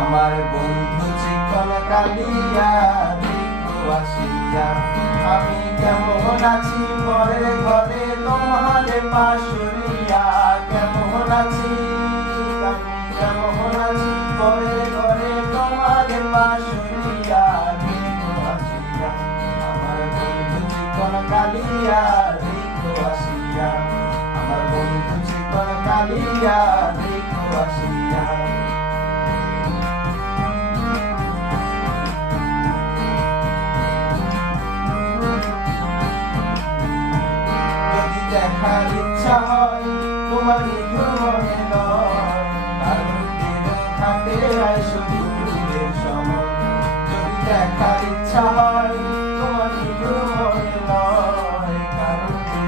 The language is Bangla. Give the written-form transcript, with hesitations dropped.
আমার বন্ধু চিকন কালিয়া দেখো আসিয়া। আমি কেমন আছি পরের ঘরে তোমার পাশুরিয়া, কেমন আছি আমি কেমন আছি পরের ঘরে তোমার পাশুরিয়া দেখো আসিয়া। আমার বন্ধু চিকন কালিয়া দেখো আসিয়া, আমার বন্ধু চিকন কালিয়া দেখো আসিয়া। দেখার ইচ্ছা হয় তোমার নিঠুর মনে নয়, কারণ থাকে শুধু সময়। যদি দেখার ইচ্ছা হয়